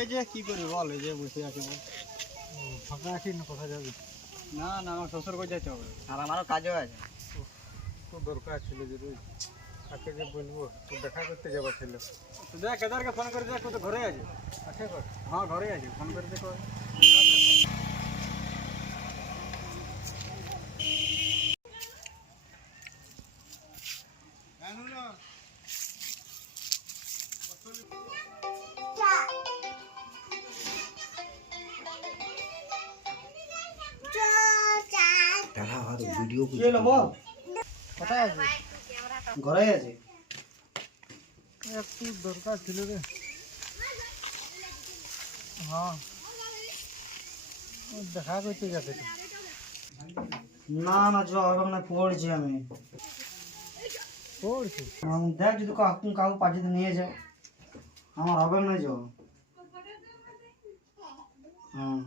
এই যে কি করি বল এই যে বসে আছি ফাঁকা আছি না কোথায় যাবি? না না আমার শ্বশুর করে যেতে হবে। আর আমারও কাজও আছে। তো দরকার ছিল জরুরি কাকে যে বলব তো দেখা করতে যাবা ছিল। দেখ কেদারকে ফোন করে দেখ তো ঘরে আছে। কর। হ্যাঁ ঘরে আছে ফোন করে দেখো। ভিডিও কি হলো বল কোথায় আছিস ঘরে আছে একটু দরকার ছিল রে হ্যাঁ ও দেখা করতে যাবে তো না না চ এবং না পড়ছি আমি পড়ছি আম, দেখ যদি কাকু কাকু পাঠিয়ে নিয়ে যাও আমার হবে না যাও হুম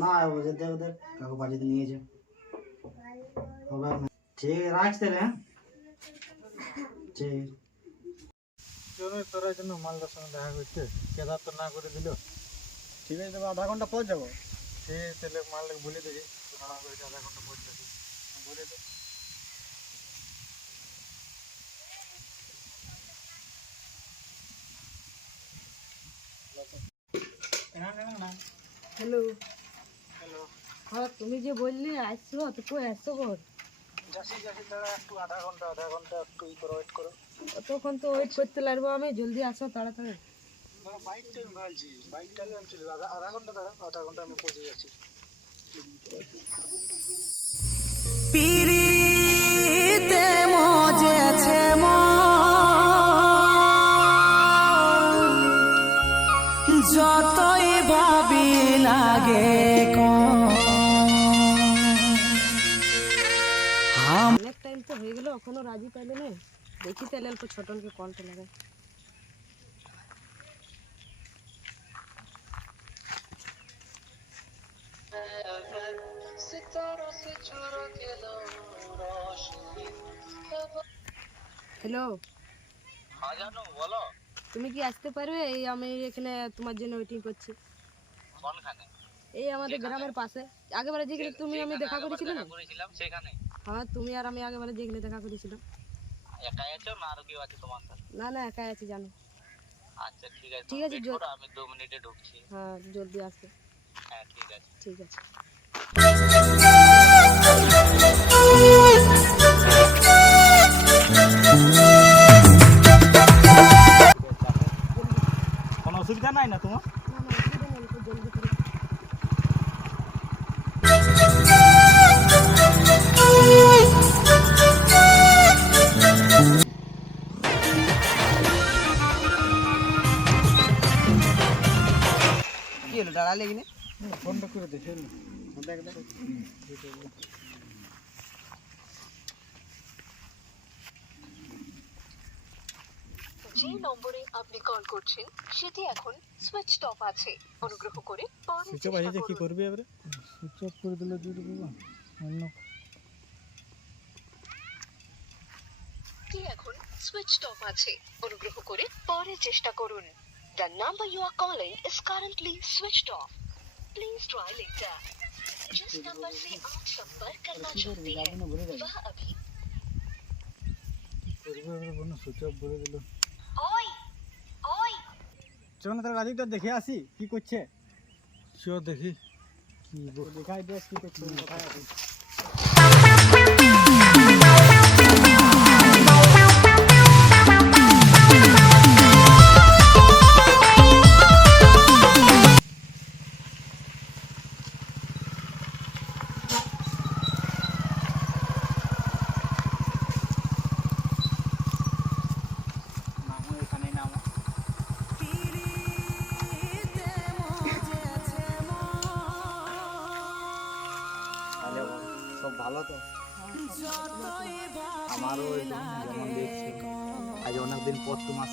না ও যে দেখ দেখ কাকু পাঠিয়ে নিয়ে যাও হবে না ঠিক আছে তাহলে হ্যাঁ? ঠিক চলো তোরা জন্য মালদার সঙ্গে দেখা করতে কেদার তো না করে দিল। ঠিক আছে তবে আধা ঘণ্টা পর যাব। সে তাহলে মালদাকে বলে আধা ঘণ্টা পর যাবি। বলে দে। হ্যালো হ্যাঁ তুমি যে বললে আসছো তো কই আসছো কর যাচ্ছি যাচ্ছি তারা একটু আধা ঘণ্টা আধা ঘণ্টা একটু ই করো ওয়েট করো। ততক্ষণ তো ওয়েট করতে লাগবো আমি জলদি আসো তাড়াতাড়ি। বাইকটা আমি ভালছি বাইকটা আমি চলে আধা আধা ঘণ্টা দাঁড়া আধা ঘণ্টা আমি পৌঁছে যাচ্ছি। পিরিতে মজেছে এখনও রাজি পাইলে না? দেখি তাহলে অল্প ছোটনকে কলটা লাগাই। হ্যালো হ্যাঁ জানো বলো। তুমি কি আসতে পারবে? এই আমি এখানে তোমার জন্য ওয়েটিং করছি। কোনখানে? এই আমাদের গ্রামের পাশে। আগেবারে যেখানে তুমি আমি দেখা করেছিলে না? করেছিলাম সেখানে। হ্যাঁ তুমি আর আমি আগে আগেবারে যেখানে দেখা করেছিলাম। একাই আছো না আরও কেউ আছে তোমার সাথে? না না একাই আছি জানো। আচ্ছা ঠিক আছে। ঠিক আছে, আমি দু মিনিটে ঢুকছি। হ্যাঁ জলদি আসবে। হ্যাঁ ঠিক আছে। ঠিক আছে। দাঁড়ালে কিনে। ফোনটা করে দেখে যে নম্বরে আপনি কল করছেন সেটি এখন সুইচড অফ আছে। অনুগ্রহ করে পরে সুইচ অফ আছে কি করবি এবারে? সুইচ অফ করে দিলে দিয়ে দেবো অন্য। টি এখন সুইচড অফ আছে? অনুগ্রহ করে পরে চেষ্টা করুন। the number you are calling is currently switched off please try later जिस नंबर से आप संपर्क करना चाहते हैं वह अभी করবে এবারে বলুন সুইচ অফ করে দিল ओए ओए চলো তাহলে রাজীবটা দেখে আসি কি করছে চ দেখি কি বল দেখাই দেখ কি করছে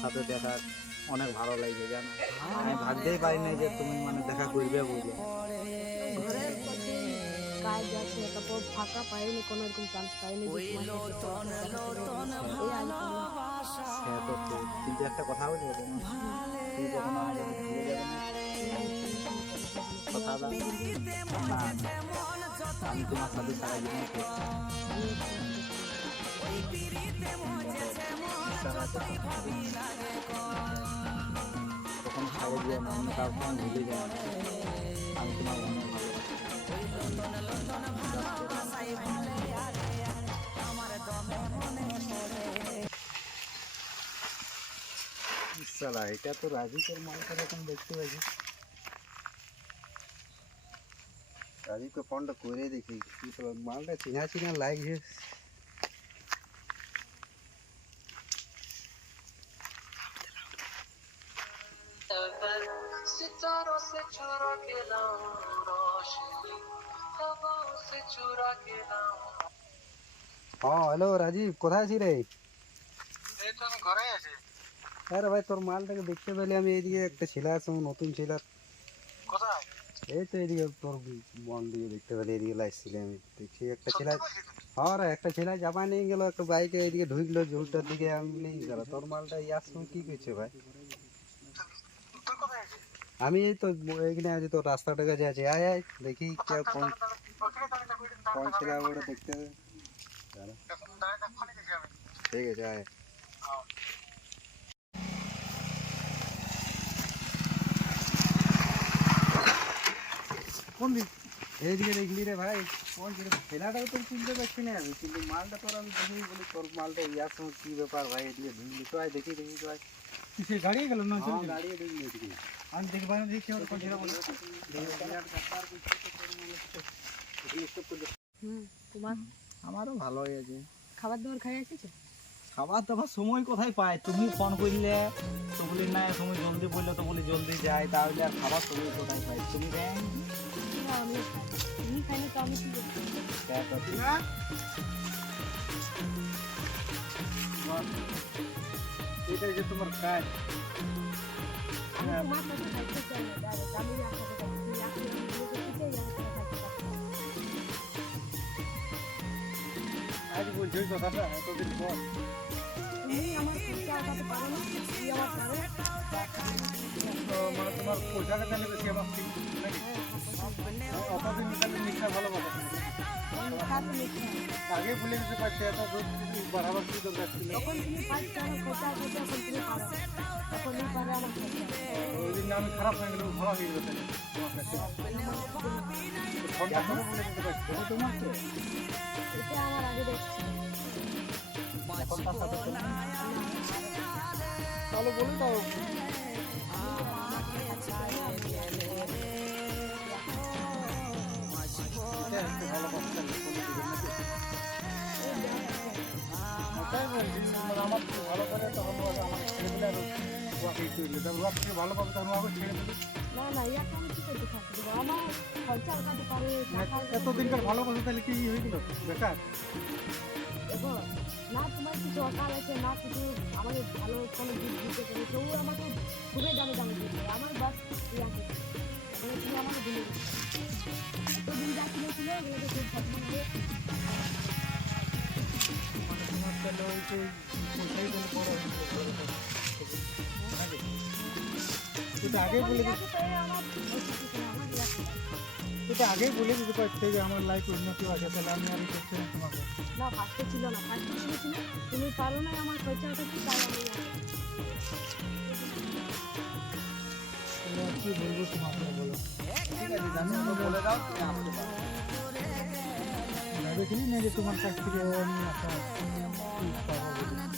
সাথে দেখা অনেক ভালো লাগছে জানো? আমি ভাবতেই পারিনি যে তুমি মানে দেখা করবে বুঝলে ঘরের কাজ আছে তারপর ফাঁকা পাইনি কোনো রকম চান্স পাইনি যে তোমার সাথে দেখা করব। এই আজ পেলাম। সে তো ঠিক কিন্তু একটা কথা আমাকে ভুলে যাবে না? কথা আমি তোমার সাথে সারা জীবন থাকব। ইচ্ছা আছে তখন ছাড়ে দিও না অন্য কাউকে আমি ভুলে যাই না। আমি তোমার অনেক ভালোবাসি সালা এটা তো রাজিকের মালটা এখন দেখতে পাচ্ছি রাজিকে ফোনটা করে দেখি কি বলে, মালটা চিনা চিনা লাগছে चुरा के लाऊं रोशनी हवाओं से चुरा के लाऊं হ্যাঁ হ্যালো রাজীব কোথায় আছি রে এই তো আমি ঘরে আছি আরে ভাই তোর মালটাকে দেখতে পেলে আমি এইদিকে একটা ছেলে আছে আমার নতুন ছেলে কোথায় এই তো এইদিকে তোর বন দিকে দেখতে পেলে এদিকে লাগছিল আমি দেখছি একটা ছেলে হ্যাঁ রে একটা ছেলে জামা নিয়ে গেল একটা বাইকে এইদিকে ঢুকলো জোরটার দিকে আমি নিয়ে গেল তোর মালটা ইয়ার সময় কি করছে ভাই তুই কোথায় আছিস আমি এই তো এখানে আছি তোর রাস্তাটা কাছে আছি। আয় আয় দেখি ওটা দেখতে হবে। ঠিক আছে আয়। কোন দিক? এইদিকে দেখলি রে ভাই। কোন ছেলে ছেলেটাকে তোর চিনতে পারছি না আমি কিন্তু মালটা তোর আমি দেখিনি বলি তোর মালটা ইয়ার সময় কি ব্যাপার ভাই এদিকে ঢুকলি তো আয় দেখি দেখি তো আয়। দাঁড়িয়ে গেল না হ্যাঁ, দাঁড়িয়ে এদিকে। আমি দেখব আমি দেখি ওর কোন হুম তোমার আমারও ভালোই আছে খাবার দাবার খাই এসেছ? খাবার দাবার সময় কোথায় পায়? তুমি ফোন করলে তো বলি না তুমি জলদি বললে তো বলি জলদি যাই তাহলে আর খাবার সময় কোথায় পাই তুমি দেন আমি খাই খাইনি তো আমি কি করব? এটা যে তোমার কাজ। আজ বলছি কথাটা এতদিন পর মানে তোমার পোশাকের দামে বেশি আমার ঠিক নাকি অতদিন তাহলে নিশা ভালো কথা। আগে ভুলে যেতে পারছি এত বাড়াবার কি দরকার যখন তুমি পাচ্ছ আমার খরচা উঠাতে তখন তখন আমার আমি খারাপ হয়ে গেল ভালো হয়ে গেল তাহলে। বলে দাও। ভালো আমার ভালো করে তখন আমার ছেলেগুলো ই করলে, তারপর ওর থেকে ভালো পাবে তখন ওকে ছেড়ে দেবে। না না ইয়াকে আমি কি করতে থাকতে দেবো আমার খরচা উঠাতে পারে এতদিনকার ভালোবাসা তাহলে কি হয়ে গেল? বেকার? না তোমার কিছু অকাল আছে না কিছু আমাকে ভালো কোনো দিক দিতে পারে কেউ আমাকে খুবই দামে দামে দিতে আমার বাস ইয়াকে মানে তুমি আমাকে দিলে। এতদিন যা কিনেছিল এগুলোকে খুব খতম মানে তোমার তাহলে ওই যে পয়সাই কোনো এটা আগেই বলে। এটা আগেই বলে দিতে পারছে যে আমার লাইফ উন্নতি আছে তাহলে আমি আর করছি না তোমাকে না ফার্স্টে ছিল না ফার্স্টে ছিল তুমি পারো না আমার খরচা উঠাতে তাই আমি। কি বলব তোমাকে বলো জানি তো বলে দাও তুমি পারো ভেবেছিলি না যে তোমার কাছ থেকে আমি কি পাবো বলে আমি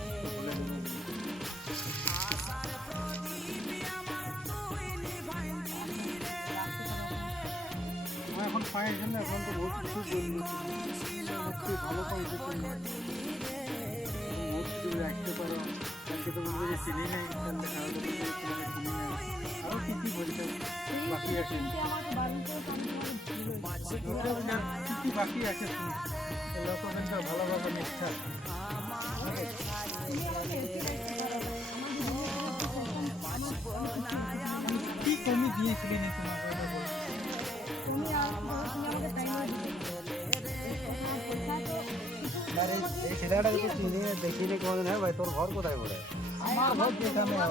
পায়ের জন্য এখন তো বহুত কিছু মুক্তি ভালো পাইছে তুমি বহুত কিছু রাখতে পারো। কালকে তো বলব যে চিনি নেই, তাহলে কারও বলব যে তোমাকে চিনি নেই। আরও কি কি বলতে বাকি আছে। কি কি বাকি আছে? তুমি এই লোক ভালোভাবে এসে কি কমি দিয়েছিলি না তোমাকে? আরে এই ছেলেটাকে তো চিনি দেখিনি কোনদিন হ্যাঁ ভাই তোর ঘর কোথায় পড়ে আমার ঘর যেখানে না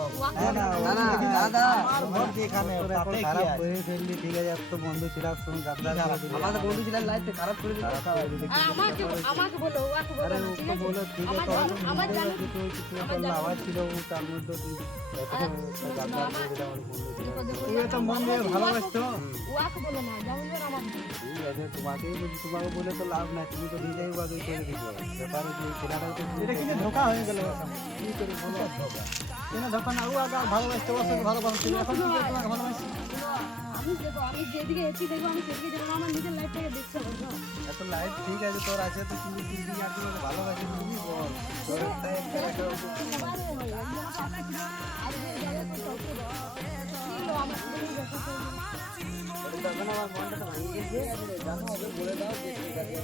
না না না দাদা আমার ঘর যেখানে তোর এখন তাতে কি খারাপ করে ফেললি ঠিক আছে এত বন্ধু ছিল তুমি গাদ্দার করে দিলি। আমাদের বন্ধু ছিল লাইফে খারাপ করে দিলি আমাকে আমাকে বলো ওকে বলো আরে না, ওকে ঠিক আছে? বলো ঠিক আছে আমার তোর জানো- আমার জানো- কিছু কিছু আওয়াজ ছিল তার মধ্যে তুই আছে তোমাকে তোমাকে বলে তো লাভ নাই তুমি তো নিজেই ব্যাপারে ধোকা হয়ে গেল। কি করে বলো? ধোকা কেন ধোকা না ও আগে ভালোবাসতে ওর সঙ্গে ভালোবাসতে এখন কি তোমাকে ভালোবাসি। আমি দেখো আমি যেদিকে এসি দেখব আমি সেদিকে যাব আমার নিজের লাইফটাকে দেখতে হবে এত লাইফ ঠিক আছে তোর আছে তো তুমি তিন দিন আর তোমাকে ভালোবাসি তুমি বল। তোর। তখন আমার মনটা তো গেছে জানো বলে দাও যে ঠিক আছে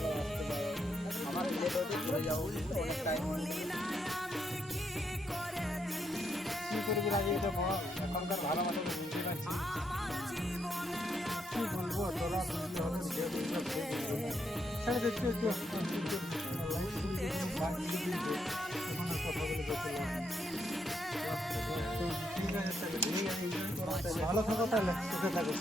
আমার লেট হতে চলে যাব অনেক টাইম কি করবি আগে এটা এখনকার ভালোবাসা তো বুঝতে পারছি। কি বলব, তোরা বুঝতে হবে, যে বুঝতে পারছি ছেড়ে দে একটু একটু ঠিক আছে, তাহলে। ভালো থাকো তাহলে, সুখে থাকো।